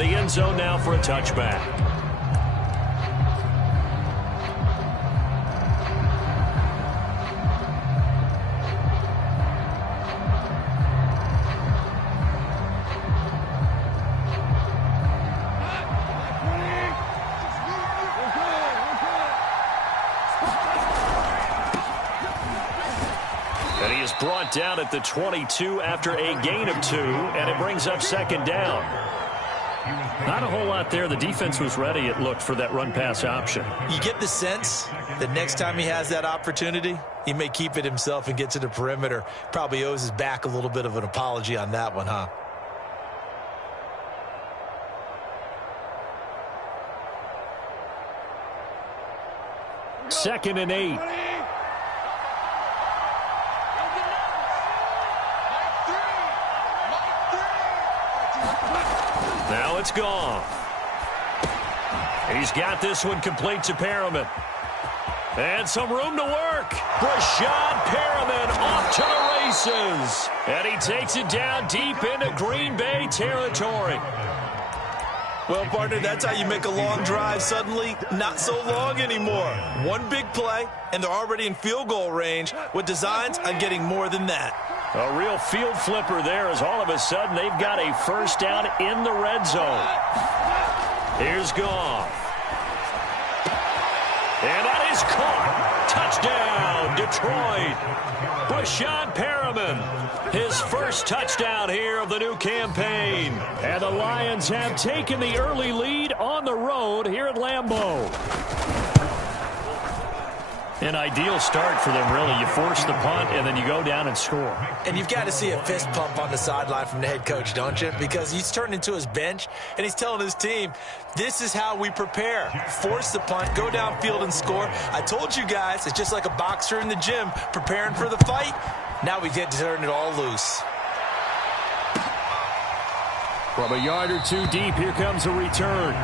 the end zone now for a touchback. And he is brought down at the 22 after a gain of 2, and it brings up second down. Not a whole lot there. The defense was ready, it looked, for that run-pass option. You get the sense that next time he has that opportunity, he may keep it himself and get to the perimeter. Probably owes his back a little bit of an apology on that one, huh? Second and 8. Now it's gone. He's got this one complete to Perriman. And some room to work. Rashad Perriman off to the races. And he takes it down deep into Green Bay territory. Well, partner, that's how you make a long drive suddenly not so long anymore. One big play, and they're already in field goal range with designs on getting more than that. A real field flipper there as all of a sudden they've got a first down in the red zone. Here's Goff. And that is caught. Touchdown, Detroit. Rashad Perriman, his first touchdown here of the new campaign. And the Lions have taken the early lead on the road here at Lambeau. An ideal start for them, really. You force the punt, and then you go down and score. And you've got to see a fist pump on the sideline from the head coach, don't you? Because he's turned into his bench, and he's telling his team, this is how we prepare. Force the punt, go downfield and score. I told you guys, it's just like a boxer in the gym preparing for the fight. Now we get to turn it all loose. From a yard or two deep, here comes a return.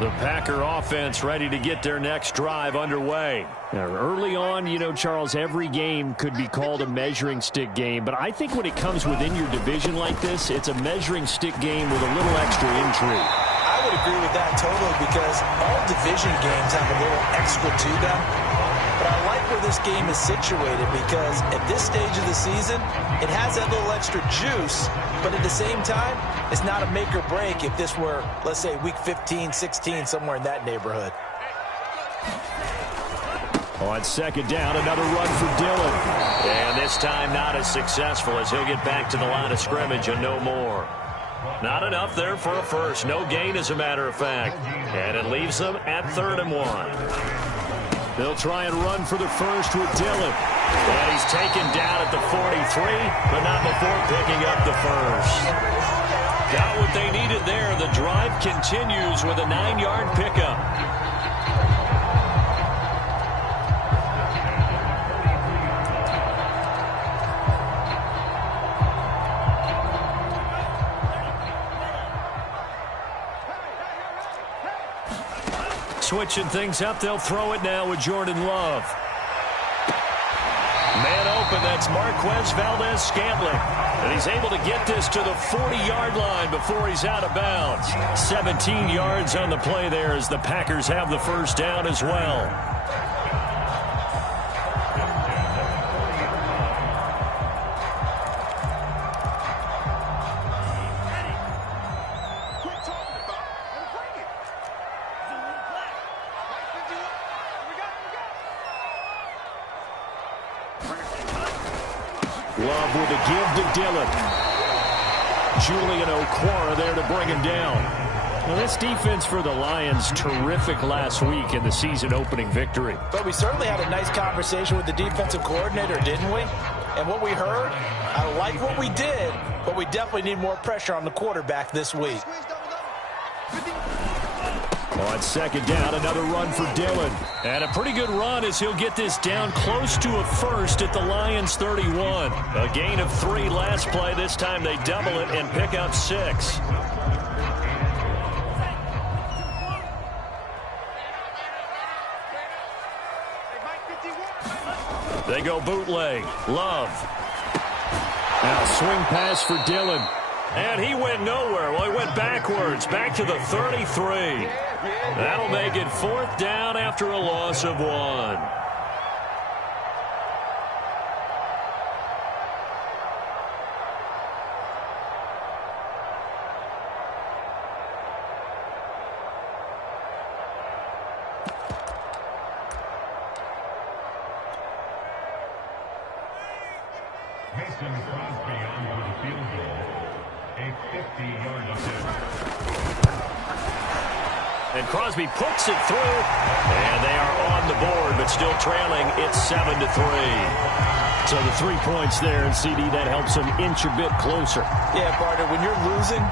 The Packer offense ready to get their next drive underway. Now, early on, you know, Charles, every game could be called a measuring stick game. But I think when it comes within your division like this, it's a measuring stick game with a little extra intrigue. I would agree with that totally because all division games have a little extra to them. But I like where this game is situated because at this stage of the season, it has that little extra juice. But at the same time, it's not a make or break if this were, let's say, week 15, 16, somewhere in that neighborhood. On second down, another run for Dillon. And this time not as successful as he'll get back to the line of scrimmage and no more. Not enough there for a first. No gain, as a matter of fact. And it leaves them at 3rd and 1. They'll try and run for the first with Dillon. And he's taken down at the 43, but not before picking up the first. Got what they needed there. The drive continues with a 9-yard pickup. Switching things up, they'll throw it now with Jordan Love. Man open, that's Marquez Valdez-Scantling. And he's able to get this to the 40-yard line before he's out of bounds. 17 yards on the play there as the Packers have the first down as well. Love with a give to Dillon. Julian Okwara there to bring him down. Well, this defense for the Lions, terrific last week in the season-opening victory. But we certainly had a nice conversation with the defensive coordinator, didn't we? And what we heard, I like what we did, but we definitely need more pressure on the quarterback this week. On second down, another run for Dillon. And a pretty good run as he'll get this down close to a first at the Lions' 31. A gain of 3 last play. This time they double it and pick up 6. They go bootleg. Love. Now swing pass for Dillon. And he went nowhere. Well, he went backwards, back to the 33. That'll make it 4th down after a loss of 1. And Crosby puts it through, and they are on the board, but still trailing. It's 7-3. So the 3 points there, and CD, that helps them inch a bit closer. Yeah, partner, when you're losing,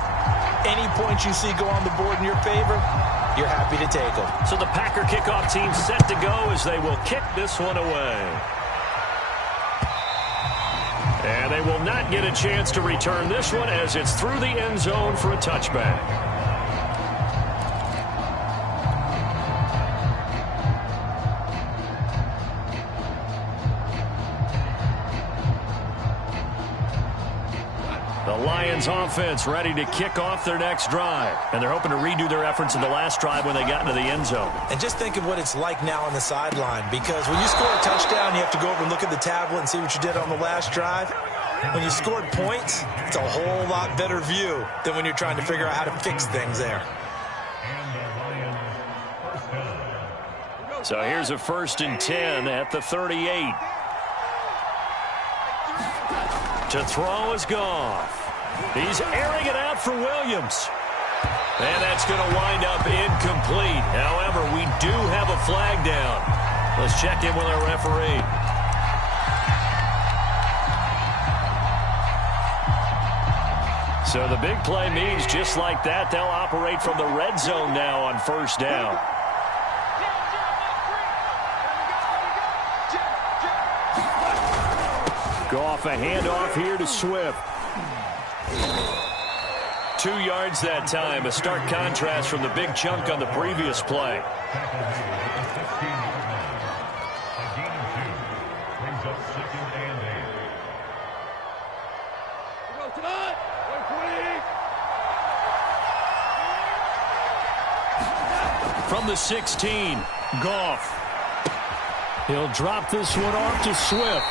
any points you see go on the board in your favor, you're happy to take them. So the Packer kickoff team set to go as they will kick this one away. And they will not get a chance to return this one as it's through the end zone for a touchback. The Lions offense ready to kick off their next drive. And they're hoping to redo their efforts in the last drive when they got into the end zone. And just think of what it's like now on the sideline, because when you score a touchdown, you have to go over and look at the tablet and see what you did on the last drive. When you scored points, it's a whole lot better view than when you're trying to figure out how to fix things there. So here's a 1st and 10 at the 38. To throw is Goff. He's airing it out for Williams. And that's going to wind up incomplete. However, we do have a flag down. Let's check in with our referee. So the big play means just like that, they'll operate from the red zone now on 1st down. Goff, a handoff here to Swift. 2 yards that time, a stark contrast from the big chunk on the previous play. From the 16, Goff. He'll drop this one off to Swift.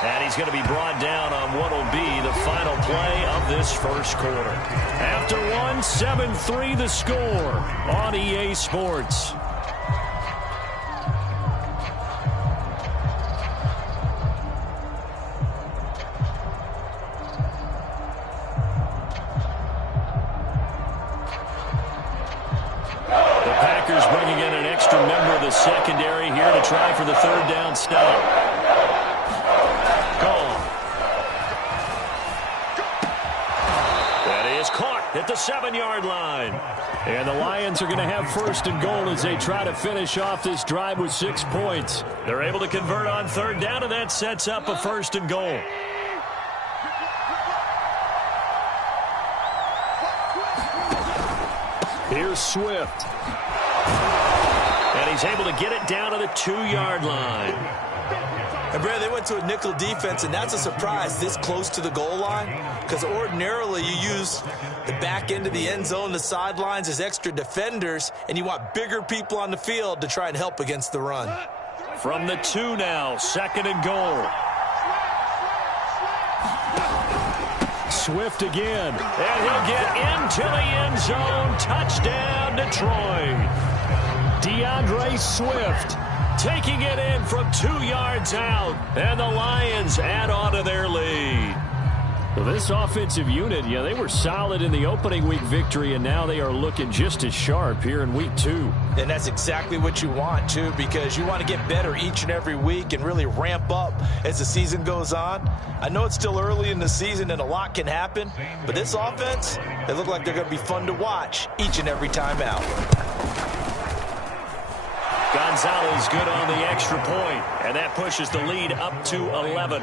And he's going to be brought down on what will be the final play of this first quarter. After 1, 7-3 the score on EA Sports. The Packers bringing in an extra member of the secondary here to try for the 3rd down stop. At the 7-yard line. And the Lions are going to have 1st and goal as they try to finish off this drive with 6 points. They're able to convert on 3rd down, and that sets up a 1st and goal. Here's Swift. And he's able to get it down to the 2-yard line. And, Brad, they went to a nickel defense, and that's a surprise this close to the goal line, because ordinarily you use the back end of the end zone, the sidelines as extra defenders, and you want bigger people on the field to try and help against the run. From the 2 now, 2nd and goal. Swift again, and he'll get into the end zone. Touchdown, Detroit. DeAndre Swift taking it in from 2 yards out, and the Lions add on to their lead. Well, this offensive unit, they were solid in the opening week victory, and now they are looking just as sharp here in week 2. And that's exactly what you want, too, because you want to get better each and every week and really ramp up as the season goes on. I know it's still early in the season and a lot can happen, but this offense, they look like they're going to be fun to watch each and every time out. Gonzalez good on the extra point, and that pushes the lead up to 11.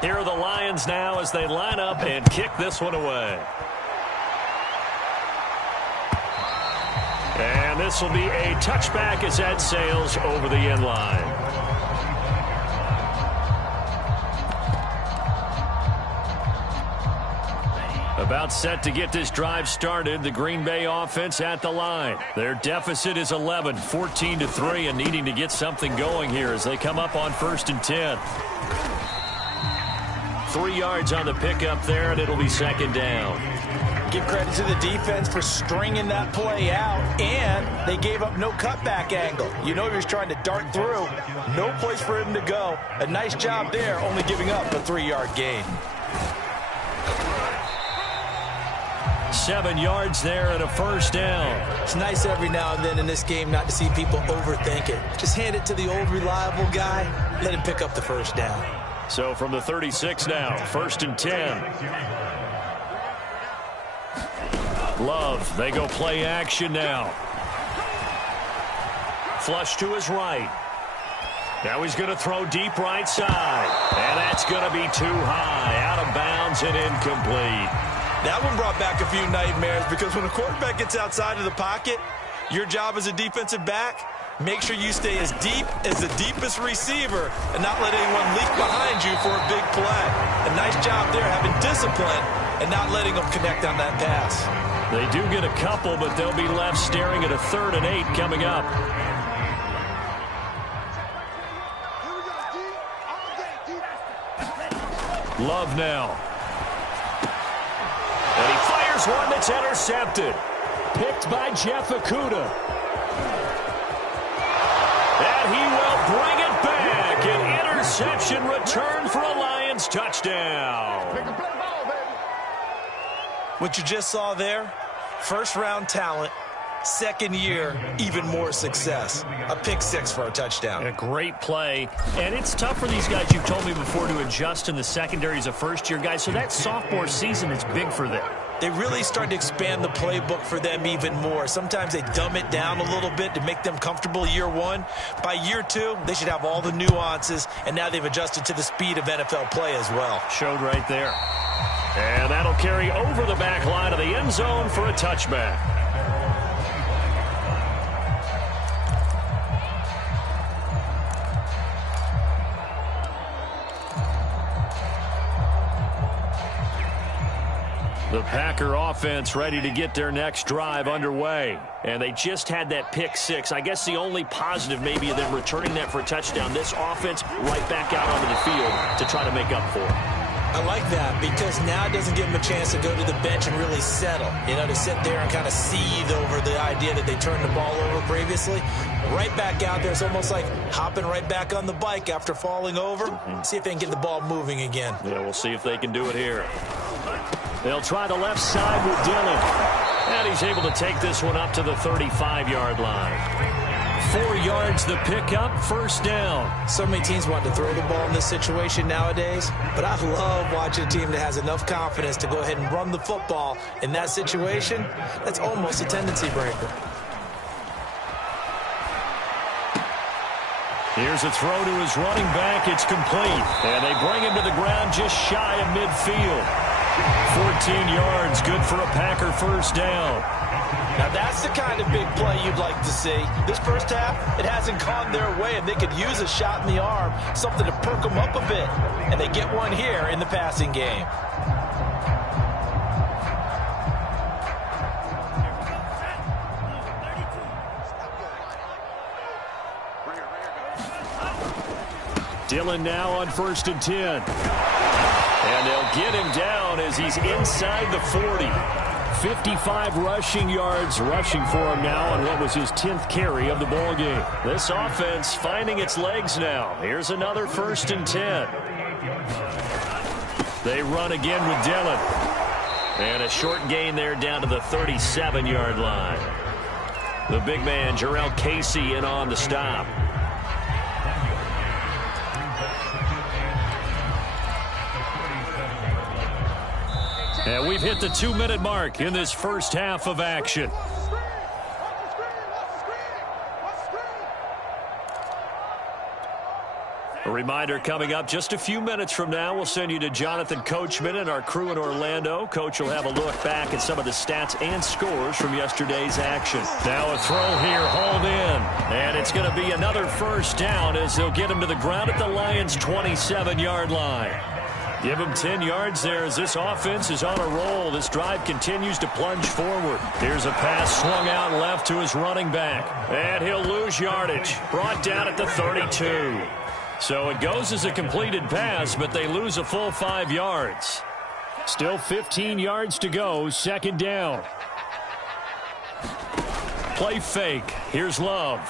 Here are the Lions now as they line up and kick this one away. And this will be a touchback as that sails over the end line. About set to get this drive started. The Green Bay offense at the line. Their deficit is 11, 14-3, and needing to get something going here as they come up on 1st and 10. 3 yards on the pickup there, and it'll be 2nd down. Give credit to the defense for stringing that play out, and they gave up no cutback angle. You know he was trying to dart through. No place for him to go. A nice job there, only giving up a 3-yard gain. 7 yards there and a 1st down. It's nice every now and then in this game not to see people overthink it. Just hand it to the old reliable guy. Let him pick up the 1st down. So from the 36 now, 1st and 10. Love, they go play action now. Flush to his right. Now he's going to throw deep right side. And that's going to be too high. Out of bounds and incomplete. That one brought back a few nightmares because when a quarterback gets outside of the pocket, your job as a defensive back, make sure you stay as deep as the deepest receiver and not let anyone leak behind you for a big play. A nice job there having discipline and not letting them connect on that pass. They do get a couple, but they'll be left staring at a 3rd and 8 coming up. Love now. And he fires one that's intercepted. Picked by Jeff Okudah. And he will bring it back. An interception return for a Lions touchdown. What you just saw there, 1st-round talent, 2nd year, even more success. A pick 6 for a touchdown. A great play. And it's tough for these guys, you've told me before, to adjust in the secondary as a first-year guy. So that sophomore season is big for them. They really start to expand the playbook for them even more. Sometimes they dumb it down a little bit to make them comfortable year 1. By year 2, they should have all the nuances, and now they've adjusted to the speed of NFL play as well. Showed right there. And that'll carry over the back line of the end zone for a touchback. The Packer offense ready to get their next drive underway. And they just had that pick 6. I guess the only positive maybe of them returning that for a touchdown. This offense right back out onto the field to try to make up for it. I like that because now it doesn't give them a chance to go to the bench and really settle. You know, to sit there and kind of seethe over the idea that they turned the ball over previously. Right back out there. It's almost like hopping right back on the bike after falling over. See if they can get the ball moving again. Yeah, we'll see if they can do it here. They'll try the left side with Dillon. And he's able to take this one up to the 35-yard line. 4 yards the pickup, 1st down. So many teams want to throw the ball in this situation nowadays, but I love watching a team that has enough confidence to go ahead and run the football in that situation. That's almost a tendency breaker. Here's a throw to his running back. It's complete. And they bring him to the ground just shy of midfield. 14 yards, good for a Packer 1st down. Now that's the kind of big play you'd like to see. This first half, it hasn't gone their way, and they could use a shot in the arm, something to perk them up a bit. And they get one here in the passing game. Dillon now on 1st and 10. And they'll get him down as he's inside the 40. 55 rushing yards rushing for him now on what was his 10th carry of the ball game. This offense finding its legs now. Here's another 1st and 10. They run again with Dillon. And a short gain there down to the 37-yard line. The big man, Jarrell Casey, in on the stop. And we've hit the 2-minute mark in this first half of action. A reminder coming up just a few minutes from now. We'll send you to Jonathan Coachman and our crew in Orlando. Coach will have a look back at some of the stats and scores from yesterday's action. Now a throw here, hauled in. And it's going to be another first down as they'll get him to the ground at the Lions' 27-yard line. Give him 10 yards there as this offense is on a roll. This drive continues to plunge forward. Here's a pass swung out left to his running back. And he'll lose yardage. Brought down at the 32. So it goes as a completed pass, but they lose a full 5 yards. Still 15 yards to go, second down. Play fake. Here's Love.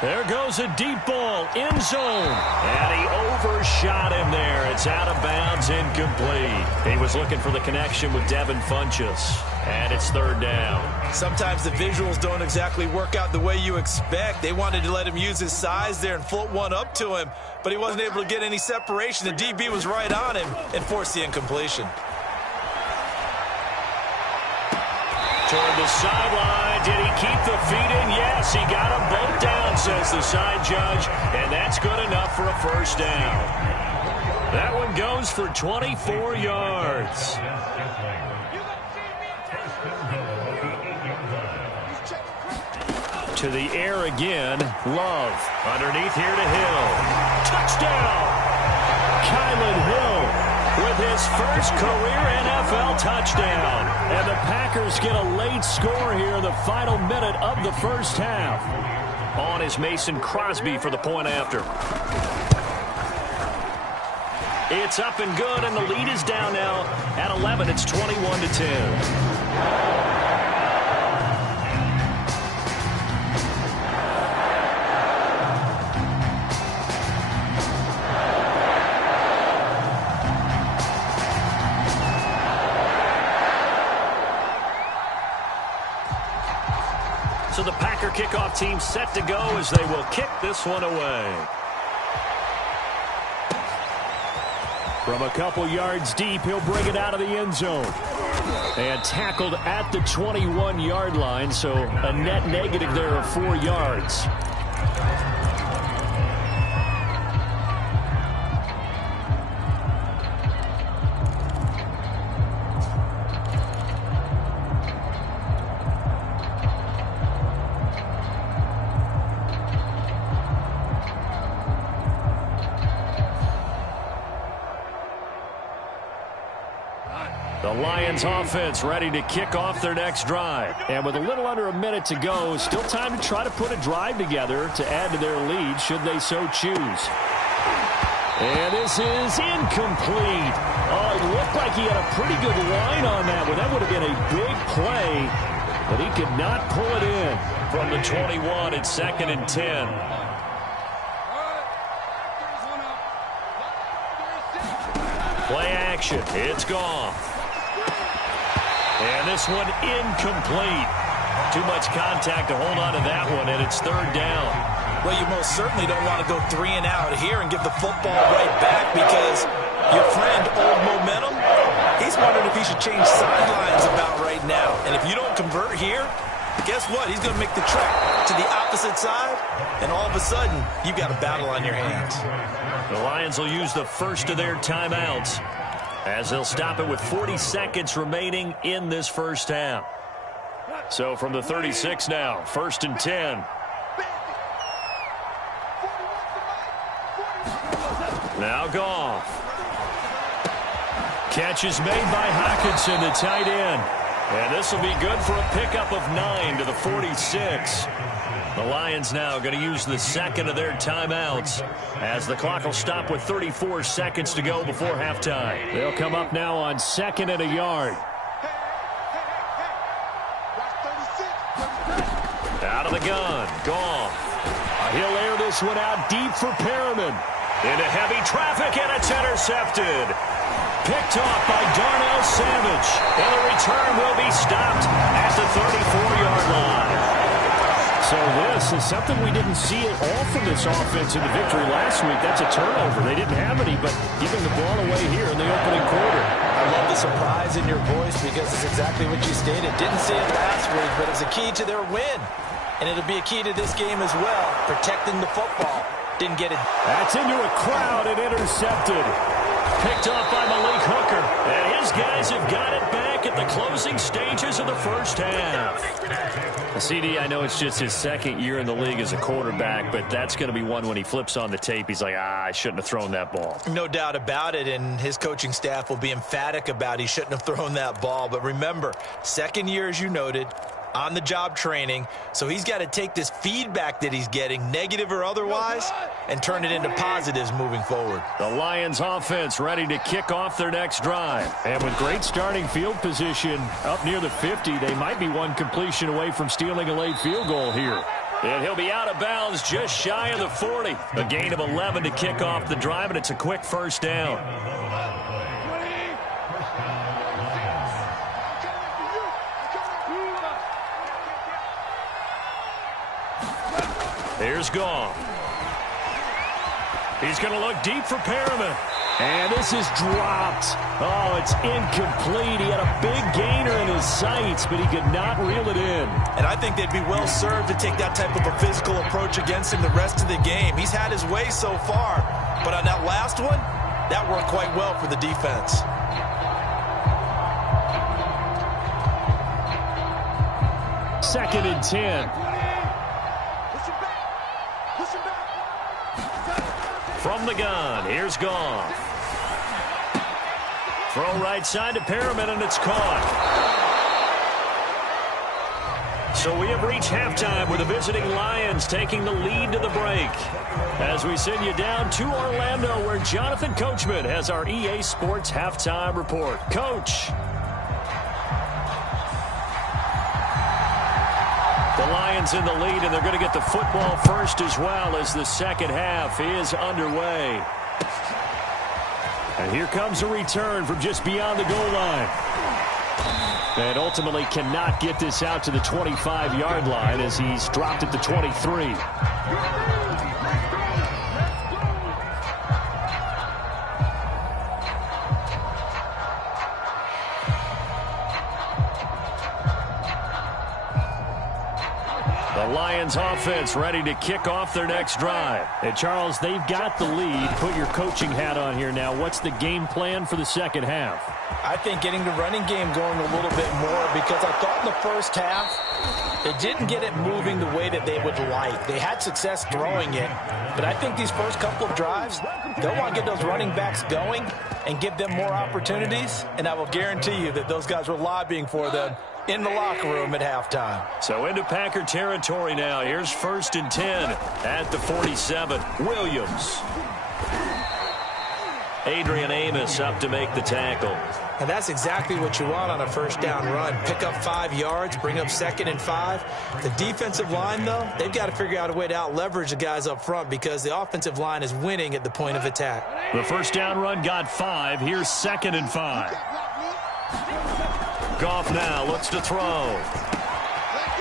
There goes a deep ball, end zone. And he overshot him there. It's out of bounds, incomplete. He was looking for the connection with Devin Funchess. And it's third down. Sometimes the visuals don't exactly work out the way you expect. They wanted to let him use his size there and float one up to him, but he wasn't able to get any separation. The DB was right on him and forced the incompletion. Toward the sideline. Did he keep the feet in? Yes, he got them both down, says the side judge, and that's good enough for a first down. That one goes for 24 yards. To the air again. Love. Underneath here to Hill. Touchdown! Kylan Hill with his first career NFL touchdown. And the Packers get a late score here in the final minute of the first half. On is Mason Crosby for the point after. It's up and good, and the lead is down now at 11. It's 21-10. So the Packer kickoff team set to go as they will kick this one away. From a couple yards deep, he'll bring it out of the end zone. And tackled at the 21-yard line, so a net negative there of 4 yards. Lions offense ready to kick off their next drive. And with a little under a minute to go, still time to try to put a drive together to add to their lead should they so choose. And this is incomplete. Oh, it looked like he had a pretty good line on that one. That would have been a big play, but he could not pull it in. From the 21, it's second and 10. Play action. It's Goff. And this one incomplete. Too much contact to hold on to that one, and it's third down. Well, you most certainly don't want to go 3 and out here and give the football right back because your friend, Old Momentum, he's wondering if he should change sidelines about right now. And if you don't convert here, guess what? He's going to make the trek to the opposite side, and all of a sudden, you've got a battle on your hands. The Lions will use the first of their timeouts as they'll stop it with 40 seconds remaining in this first half. So from the 36 now, first and 10. Now Goff. Catch is made by Hockenson, the tight end. And this will be good for a pickup of 9 to the 46. The Lions now going to use the second of their timeouts as the clock will stop with 34 seconds to go before halftime. They'll come up now on second and a yard. Out of the gun, Goff. He'll air this one out deep for Perriman. Into heavy traffic, and it's intercepted. Picked off by Darnell Savage. And the return will be stopped at the 34-yard line. So this is something we didn't see at all from this offense in the victory last week. That's a turnover. They didn't have any, but giving the ball away here in the opening quarter. I love the surprise in your voice because it's exactly what you stated. Didn't see it last week, but it's a key to their win. And it'll be a key to this game as well, protecting the football. Didn't get it. That's into a crowd and intercepted. Picked off by Malik Hooker. And his guys have got it back at the closing stages of the first half. CD, I know it's just his second year in the league as a quarterback, but that's going to be one when he flips on the tape. He's like, I shouldn't have thrown that ball. No doubt about it, and his coaching staff will be emphatic about he shouldn't have thrown that ball. But remember, second year, as you noted, on-the-job training, so he's got to take this feedback that he's getting, negative or otherwise, and turn it into positives moving forward. The Lions offense ready to kick off their next drive. And with great starting field position up near the 50, they might be one completion away from stealing a late field goal here. And he'll be out of bounds just shy of the 40. A gain of 11 to kick off the drive, and it's a quick first down. Here's Goff. He's going to look deep for Perriman. And this is dropped. Oh, it's incomplete. He had a big gainer in his sights, but he could not reel it in. And I think they'd be well served to take that type of a physical approach against him the rest of the game. He's had his way so far, but on that last one, that worked quite well for the defense. Second and 10. From the gun, here's Goff. Throw right side to Perriman, and it's caught. So we have reached halftime with the visiting Lions taking the lead to the break. As we send you down to Orlando, where Jonathan Coachman has our EA Sports halftime report. Coach. The Lions in the lead, and they're going to get the football first as well as the second half is underway. And here comes a return from just beyond the goal line. And ultimately cannot get this out to the 25-yard line as he's dropped at the 23. The Lions offense ready to kick off their next drive. And Charles, they've got the lead. Put your coaching hat on here now. What's the game plan for the second half? I think getting the running game going a little bit more, because I thought in the first half they didn't get it moving the way that they would like. They had success throwing it, but I think these first couple of drives, they'll want to get those running backs going and give them more opportunities, and I will guarantee you that those guys were lobbying for them in the locker room at halftime. So into Packer territory now. Here's 1st and 10 at the 47. Williams. Adrian Amos up to make the tackle. And that's exactly what you want on a first down run. Pick up 5 yards, bring up 2nd and 5. The defensive line, though, they've got to figure out a way to out-leverage the guys up front because the offensive line is winning at the point of attack. The first down run got 5. Here's 2nd and 5. Goff now looks to throw.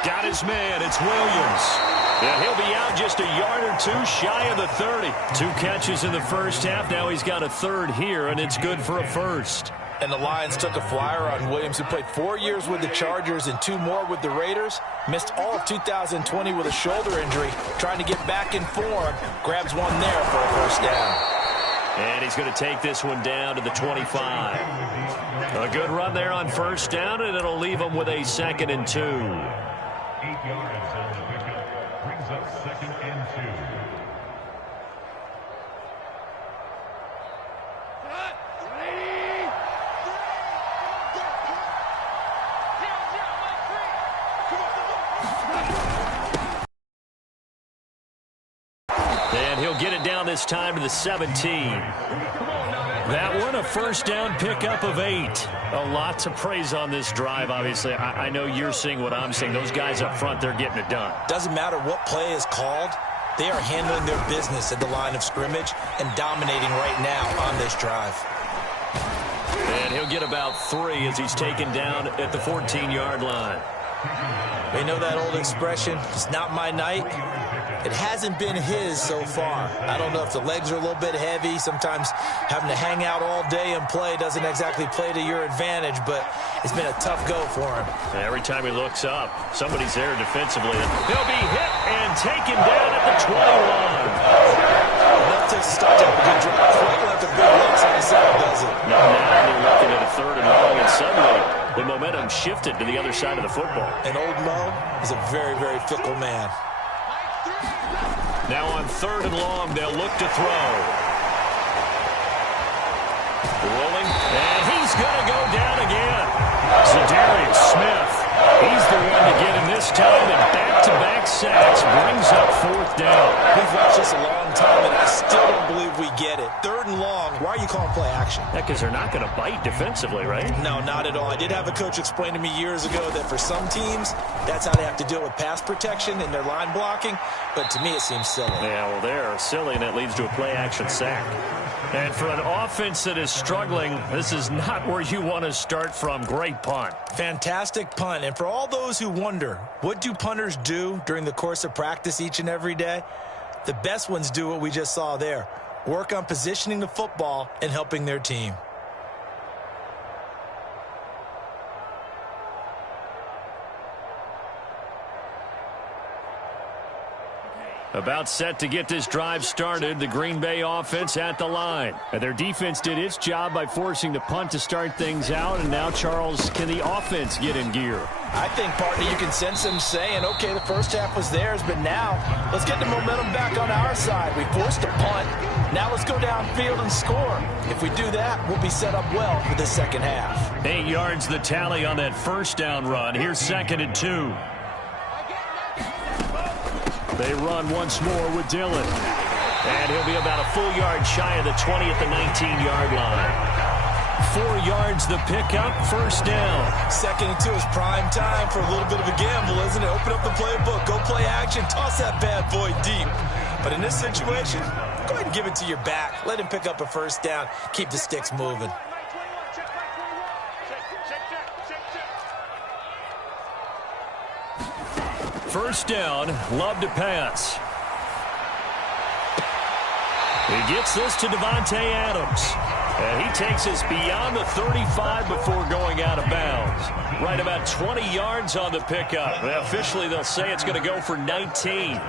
Got his man. It's Williams. And he'll be out just a yard or two shy of the 30. 2 catches in the first half. Now he's got a third here, and it's good for a first. And the Lions took a flyer on Williams, who played 4 years with the Chargers and 2 more with the Raiders. Missed all of 2020 with a shoulder injury. Trying to get back in form. Grabs one there for a first down. And he's going to take this one down to the 25. A good run there on first down, and it'll leave him with a 2nd and 2. 8 yards on the pickup. Brings up 2nd and 2. And he'll get it down this time to the 17. That one, a first down pickup of 8. A lot to praise on this drive, obviously. I know you're seeing what I'm seeing. Those guys up front, they're getting it done. Doesn't matter what play is called. They are handling their business at the line of scrimmage and dominating right now on this drive. And he'll get about 3 as he's taken down at the 14-yard line. We know that old expression, it's not my night. It hasn't been his so far. I don't know if the legs are a little bit heavy. Sometimes having to hang out all day and play doesn't exactly play to your advantage, but it's been a tough go for him. Every time he looks up, somebody's there defensively. He'll be hit and taken down at the 21. Enough to start to have a good drive. Quite let the big looks on the side, does it? Now they're looking at a 3rd and long, and suddenly the momentum shifted to the other side of the football. And old Mo is a very, very fickle man. Now on 3rd and long, they'll look to throw. Rolling, and he's going to go down again. Zadarius Smith, he's the one to get him this time, and back-to-back sacks brings up 4th down. We've watched this a long time, and I still don't believe we get it. 3rd and long, why are you calling play action? Yeah, because they're not going to bite defensively, right? No, not at all. I did have a coach explain to me years ago that for some teams, that's how they have to deal with pass protection and their line blocking, but to me it seems silly. Yeah, well, they're silly, and it leads to a play-action sack. And for an offense that is struggling, this is not where you want to start from. Great punt. Fantastic punt. And for all those who wonder, what do punters do during the course of practice each and every day? The best ones do what we just saw there. Work on positioning the football and helping their team. About set to get this drive started, the Green Bay offense at the line. And their defense did its job by forcing the punt to start things out, and now, Charles, can the offense get in gear? I think, partner, you can sense them saying, okay, the first half was theirs, but now let's get the momentum back on our side. We forced a punt. Now let's go downfield and score. If we do that, we'll be set up well for the second half. 8 yards the tally on that first down run. Here's 2nd and 2. They run once more with Dillon. And he'll be about a full yard shy of the 20 at the 19-yard line. 4 yards the pickup, first down. 2nd and 2 is prime time for a little bit of a gamble, isn't it? Open up the playbook, go play action, toss that bad boy deep. But in this situation, go ahead and give it to your back. Let him pick up a first down. Keep the sticks moving. First down, Love to pass. He gets this to Devontae Adams. And he takes us beyond the 35 before going out of bounds. Right about 20 yards on the pickup. Officially, they'll say it's going to go for 19.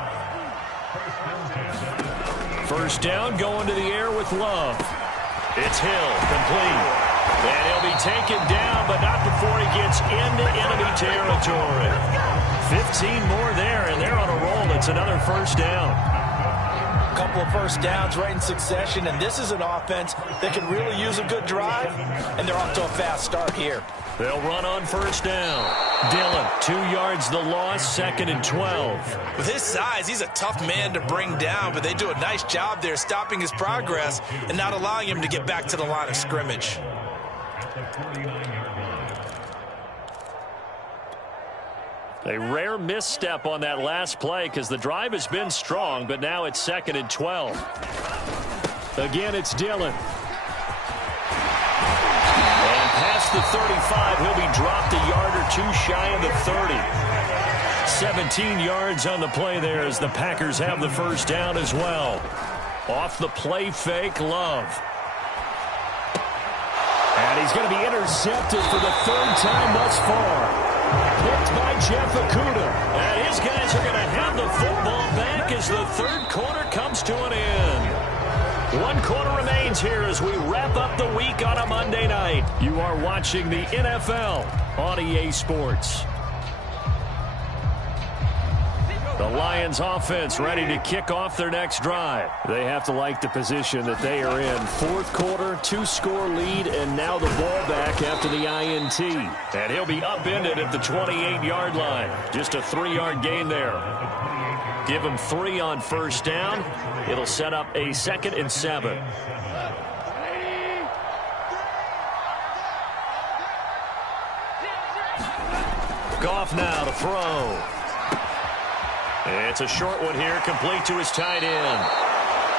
First down, going to the air with Love. It's Hill, complete. And he'll be taken down, but not before he gets into enemy territory. 15 more there, and they're on a roll. It's another first down. A couple of first downs right in succession, and this is an offense that can really use a good drive, and they're off to a fast start here. They'll run on first down. Dillon, 2 yards the loss, 2nd and 12. With his size, he's a tough man to bring down, but they do a nice job there stopping his progress and not allowing him to get back to the line of scrimmage. A rare misstep on that last play because the drive has been strong, but now it's 2nd and 12. Again, it's Dillon. And past the 35, he'll be dropped a yard or two shy of the 30. 17 yards on the play there as the Packers have the first down as well. Off the play fake, Love. And he's going to be intercepted for the 3rd time thus far. Picked by Jeff Okudah. And his guys are going to have the football back as the 3rd quarter comes to an end. 1 quarter remains here as we wrap up the week on a Monday night. You are watching the NFL on EA Sports. The Lions offense ready to kick off their next drive. They have to like the position that they are in. 4th quarter, 2-score lead, and now the ball back after the INT. And he'll be upended at the 28-yard line. Just a 3-yard gain there. Give him 3 on first down. It'll set up a 2nd and 7. Goff now to throw. It's a short one here, complete to his tight end.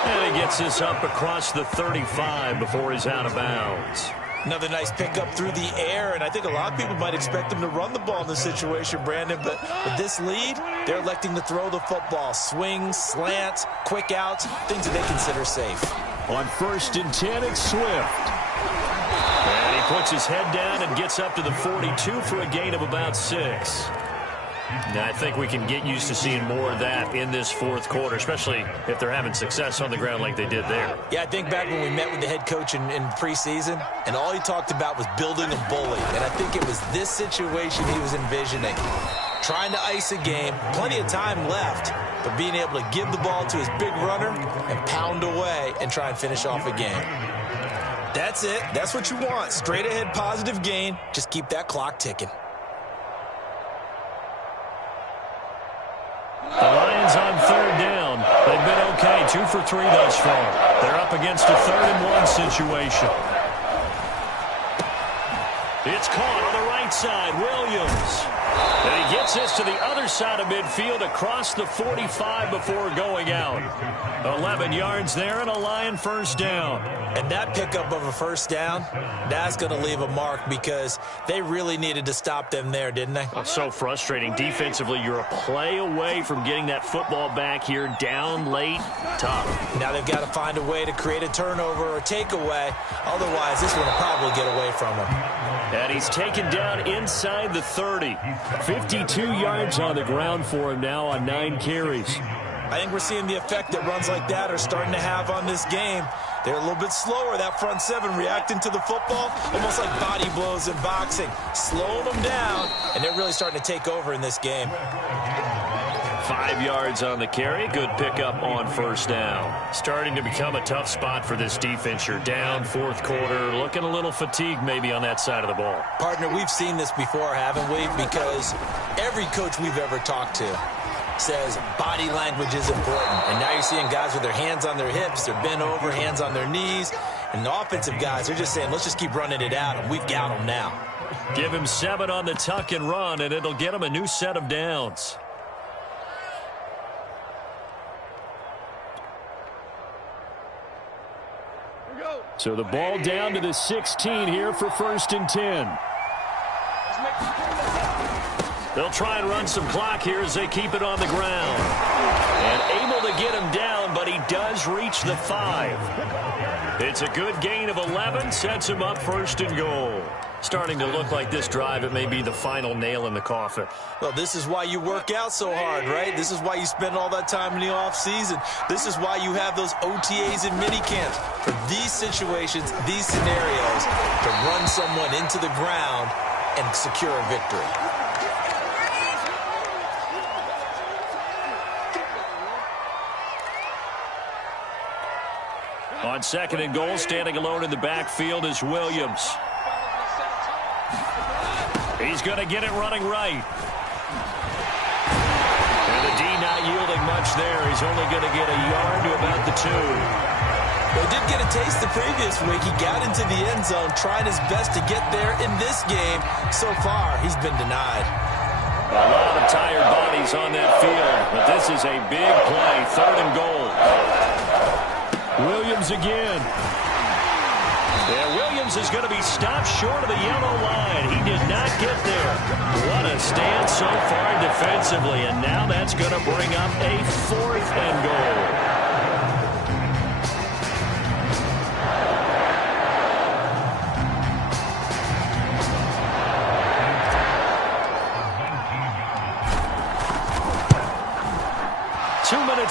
And he gets this up across the 35 before he's out of bounds. Another nice pickup through the air, and I think a lot of people might expect them to run the ball in this situation, Brandon, but with this lead, they're electing to throw the football. Swings, slants, quick outs, things that they consider safe. On 1st and 10, it's Swift. And he puts his head down and gets up to the 42 for a gain of about 6. Now, I think we can get used to seeing more of that in this 4th quarter, especially if they're having success on the ground like they did there. Yeah, I think back when we met with the head coach in preseason, and all he talked about was building a bully. And I think it was this situation he was envisioning. Trying to ice a game, plenty of time left, but being able to give the ball to his big runner and pound away and try and finish off a game. That's it. That's what you want. Straight ahead positive gain. Just keep that clock ticking. The Lions on 3rd down. They've been okay, 2 for 3 thus far. They're up against a 3rd and 1 situation. It's caught on the right side, Williams. And he gets this to the other side of midfield across the 45 before going out. 11 yards there and a Lion 1st down. And that pickup of a 1st down, that's going to leave a mark because they really needed to stop them there, didn't they? It's so frustrating. Defensively, you're a play away from getting that football back here down late. Tough. Now they've got to find a way to create a turnover or takeaway. Otherwise, this one will probably get away from him. And he's taken down inside the 30. 52 yards on the ground for him now on 9 carries. I think we're seeing the effect that runs like that are starting to have on this game. They're a little bit slower, that front 7, reacting to the football, almost like body blows in boxing, slowing them down, and they're really starting to take over in this game. 5 yards on the carry. Good pickup on 1st down. Starting to become a tough spot for this defense. You're down 4th quarter, looking a little fatigued maybe on that side of the ball. Partner, we've seen this before, haven't we? Because every coach we've ever talked to says body language is important. And now you're seeing guys with their hands on their hips, they're bent over, hands on their knees. And the offensive guys, they're just saying, let's just keep running it out, and we've got them now. Give him 7 on the tuck and run, and it'll get him a new set of downs. So the ball down to the 16 here for 1st and 10. They'll try and run some clock here as they keep it on the ground. And able to get him down, but he does reach the 5. It's a good gain of 11, sets him up 1st and goal. Starting to look like this drive, it may be the final nail in the coffin. Well, this is why you work out so hard, right? This is why you spend all that time in the offseason. This is why you have those OTAs and minicamps. For these situations, these scenarios, to run someone into the ground and secure a victory. On 2nd and goal, standing alone in the backfield is Williams. He's going to get it running right. And the D not yielding much there. He's only going to get a yard to about the 2. Well, he did get a taste the previous week. He got into the end zone, trying his best to get there in this game. So far, he's been denied. A lot of tired bodies on that field, but this is a big play. 3rd and goal. Williams again. Yeah, Williams is going to be stopped short of the yellow line. He did not get there. What a stand so far defensively, and now that's going to bring up a 4th and goal.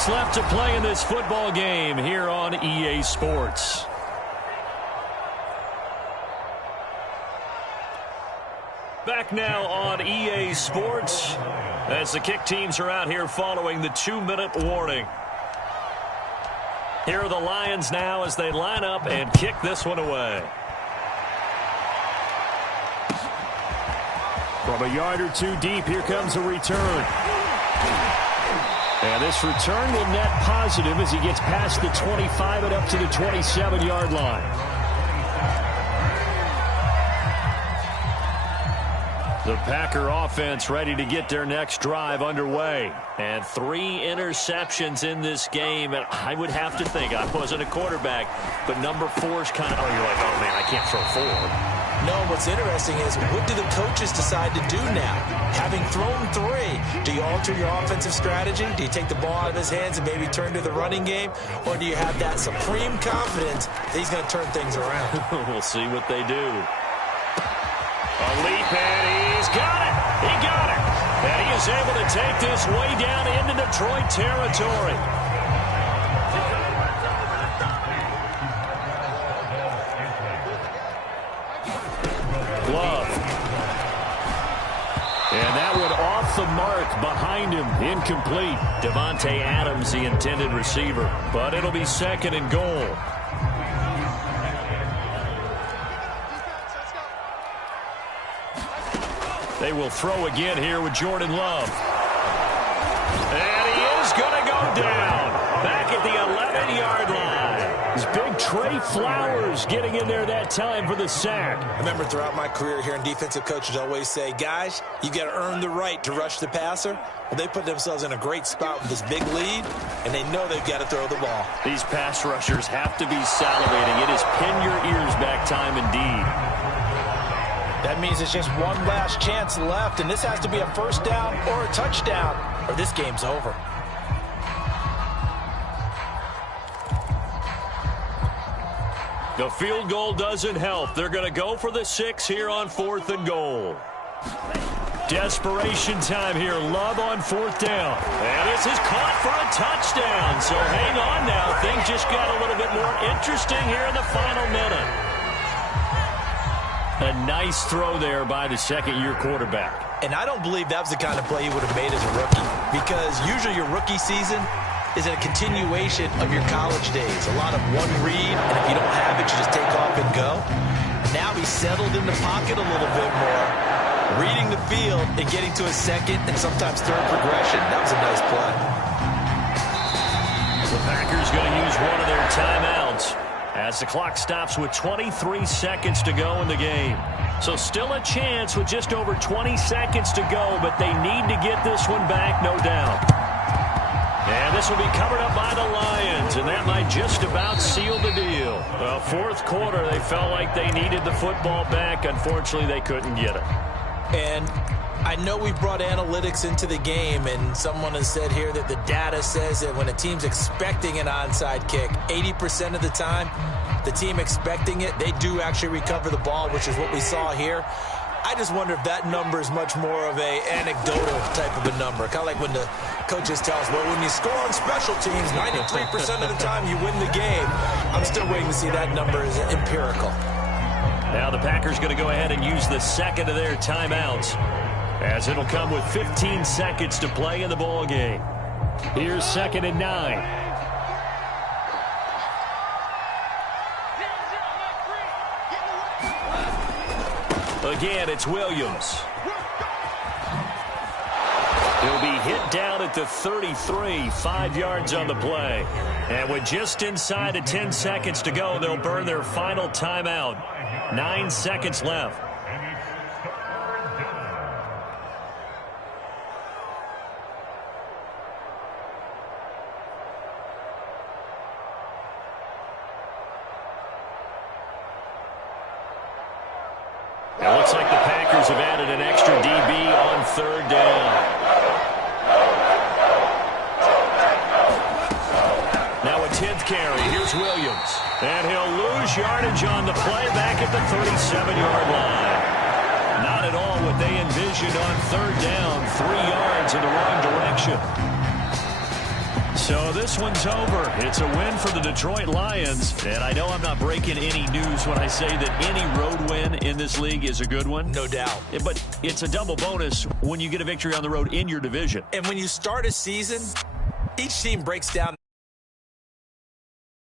Left to play in this football game here on EA Sports. Back now on EA Sports as the kick teams are out here following the 2-minute warning. Here are the Lions now as they line up and kick this one away. From a yard or 2 deep, here comes a return. And this return will net positive as he gets past the 25 and up to the 27-yard line. The Packer offense ready to get their next drive underway. And 3 interceptions in this game. And I would have to think, I wasn't a quarterback, but number 4's kind of, oh, you're like, oh, man, I can't throw 4. No, what's interesting is what do the coaches decide to do now? Having thrown 3, do you alter your offensive strategy? Do you take the ball out of his hands and maybe turn to the running game? Or do you have that supreme confidence that he's going to turn things around? We'll see what they do. A leap, and he's got it. He got it. And he is able to take this way down into Detroit territory. Love. And that one off the mark behind him. Incomplete. Devontae Adams, the intended receiver. But it'll be 2nd and goal. They will throw again here with Jordan Love. And he is going to go down. Back at the 11-yard line. It's big Trey Flowers getting in there that time for the sack. I remember throughout my career hearing defensive coaches always say, guys, you got to earn the right to rush the passer. Well, they put themselves in a great spot with this big lead, and they know they've got to throw the ball. These pass rushers have to be salivating. It is pin your ears back time indeed. That means it's just one last chance left, and this has to be a first down or a touchdown, or this game's over. The field goal doesn't help. They're going to go for the 6 here on 4th and goal. Desperation time here. Love on 4th down. And this is caught for a touchdown. So hang on now. Things just got a little bit more interesting here in the final minute. A nice throw there by the 2nd-year quarterback. And I don't believe that was the kind of play he would have made as a rookie, because usually your rookie season is a continuation of your college days. A lot of one read, and if you don't have it, you just take off and go. Now he's settled in the pocket a little bit more, reading the field and getting to a 2nd and sometimes 3rd progression. That was a nice play. The Packers going to use one of their timeouts as the clock stops with 23 seconds to go in the game. So still a chance with just over 20 seconds to go, but they need to get this one back, no doubt. And this will be covered up by the Lions, and that might just about seal the deal. Well, 4th quarter, they felt like they needed the football back. Unfortunately, they couldn't get it. And I know we brought analytics into the game, and someone has said here that the data says that when a team's expecting an onside kick, 80% of the time, the team expecting it, they do actually recover the ball, which is what we saw here. I just wonder if that number is much more of a anecdotal type of a number. Kind of like when the coaches tell us, well, when you score on special teams, 93% of the time you win the game. I'm still waiting to see that number is empirical. Now the Packers going to go ahead and use the 2nd of their timeouts, as it'll come with 15 seconds to play in the ball game. Here's 2nd and 9. Again, it's Williams. He'll be hit down at the 33, 5 yards on the play. And with just inside of 10 seconds to go, they'll burn their final timeout. 9 seconds left. It looks like the Packers have added an extra DB on 3rd down. Now a 10th carry. Here's Williams. And he'll lose yardage on the play back at the 37-yard line. Not at all what they envisioned on 3rd down. 3 yards in the wrong direction. So this one's over. It's a win for the Detroit Lions. And I know I'm not breaking any news when I say that any road win in this league is a good one. No doubt. But it's a double bonus when you get a victory on the road in your division. And when you start a season, each team breaks down